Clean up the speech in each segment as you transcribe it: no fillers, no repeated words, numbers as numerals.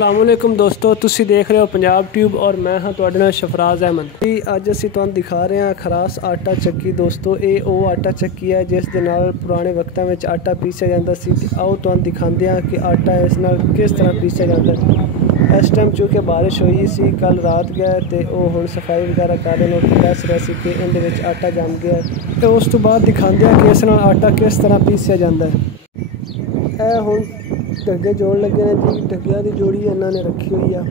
असलामुअलैकुम दोस्तों, तुसी देख रहे हो पंजाब ट्यूब और मैं हाँ तुहाडे नाल शफराज अहमद जी। अज असी तुहानूं दिखा रहे हैं खरास आटा चक्की। दोस्तों ये वो आटा चक्की है जिस दे नाल पुराने वक्तां विच आटा पीसिया जाता सी। आओ तुहानूं दिखाते हैं कि आटा इस नाल किस तरह पीसिया जाता है। इस टाइम चूँकि बारिश हुई सी कल रात गया तो वह हुण सफाई वगैरह कर रहे हैं। दस रहे सी कि इहदे विच आटा जम गया तो उस तो बाद दिखाते हैं कि इस नाल आटा किस तरह पीसिया जाता है। ਇਹ ਹੁਣ ਢੱਗੇ ਜੋੜ ਲੱਗੇ ਨੇ ਜੀ। ਢੱਗਿਆਂ ਦੀ ਜੋੜੀ ਇਹਨਾਂ ਨੇ ਰੱਖੀ ਹੋਈ ਆ।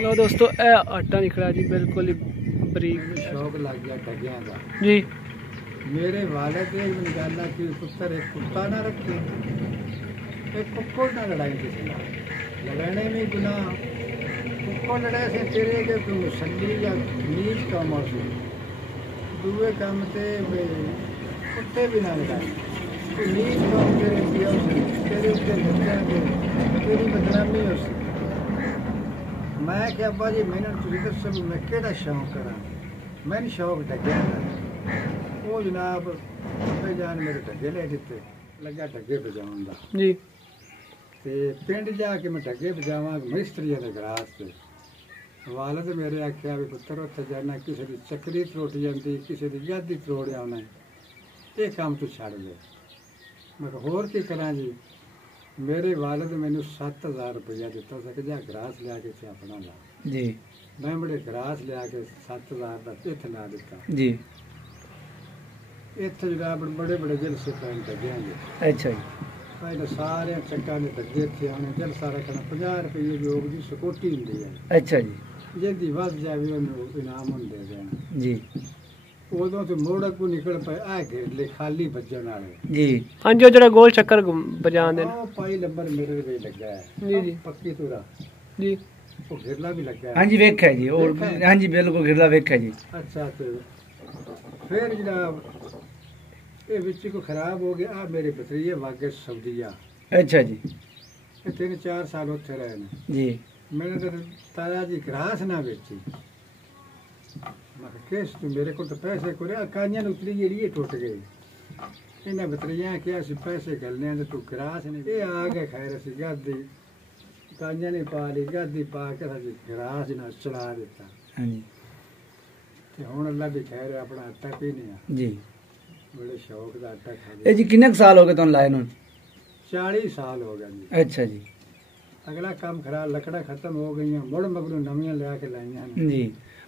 लो दोस्तों ए आटा निकला जी बिल्कुल ही बरीक। शौक लग गया ठगिया का जी। मेरे वालिद ने निकालना कि पुत्र एक कुत्ता ना रखे, एक कुक्कुड़ ना लड़ाई किसी ना लड़ाने में गुनाह। कुक्कुड़ लड़ाई से तेरे के मुसल्ली या नीच काम से दूए काम से कुत्ते भी ना लड़ाए। तो नीच काम तेरे पिया से तेरे उत्ते तेरी बदनामी हो सी। मैं क्या अब्बा जी मैंने तुझे दसो भी मैं केड़ा शौक करा। मैंने शौक ठगिया वो जनाब पे जान मेरे ठगे ले दिते लगा ठगे बजाउन दा जी। ते पिंड जाके मैं ठगे बजावां मिस्त्री दे गरास ते वालिद मेरे आख्या भी पुत्तर उत्थे जाना किसी दी चक्री त्रोट जाती किसी दी गादी त्रोड़ आना ये काम तू छड़ दे। मैं होर की करा जी। मेरे वालिद मैनू 7000 रुपया दिता सक जा ग्रास लिया के अपना ला जी। मैं बड़े ग्रास लिया के 7000 का पिथ ला दिता जी। इत्थे जनाब बड़े बड़े जलसे पैन ठगे जी। अच्छा जी। पहले सारे चक्का ने ठगे थे आने जलसा रखना 50 रुपये योग की सिक्योरिटी होंगी है। अच्छा जी। जिंदी वध जाए उन्होंने इनाम होंगे देना जी। उदों तो मोड़क को निकल पे आ घेरले खाली बजन वाले जी। हाँ जी जो गोल चक्कर बजा दे पाई नंबर मेरे भी लगा है जी जी पक्की तुरा जी। वो घेरला भी लगा है। हाँ जी वेख है जी और हाँ जी बिल्कुल घेरला वेख है जी। अच्छा तो फिर जनाब ये बिच को खराब हो गया। आ मेरे भतरीजे वागे सऊदीया। अच्छा जी। ਇਹ 3-4 ਸਾਲ ਉੱਥੇ ਰਹੇ ਨੇ ਜੀ। मैंने तो ताया जी घास ना बेची। मैं किस तू मेरे को तो पैसे को कानियां उतरी जी टूट गई इन्हें बतरिया क्या पैसे गलने तू घास नहीं ये आ गए खैर असी गादी कानियां नहीं पा ली गादी पा के घास ना चला दिता ते हुण अल्लाह दी खैर अपना आटा पीने जी बड़े शौक दा आटा खा ए जी कितने साल हो गए तुहानू लाए नू 40 साल हो गए जी। अच्छा जी। अगला काम खराब लकड़ा खत्म हो गई मुड़ मगरू नवियां लिया के लाइया जी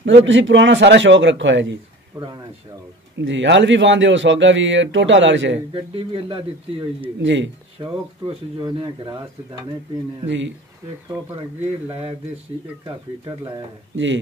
मतलब तुसी पुराना सारा शौक रखो है जी। पुराना शौक जी हाल भी वांदे हो सोगा भी टोटल हर शे गड्डी भी अल्लाह दित्ती हुई है जी। शौक तो अस जो ने घास ते दाने पीने जी। एक तो पर गिर लाया देसी एक का फीटर लाया है जी।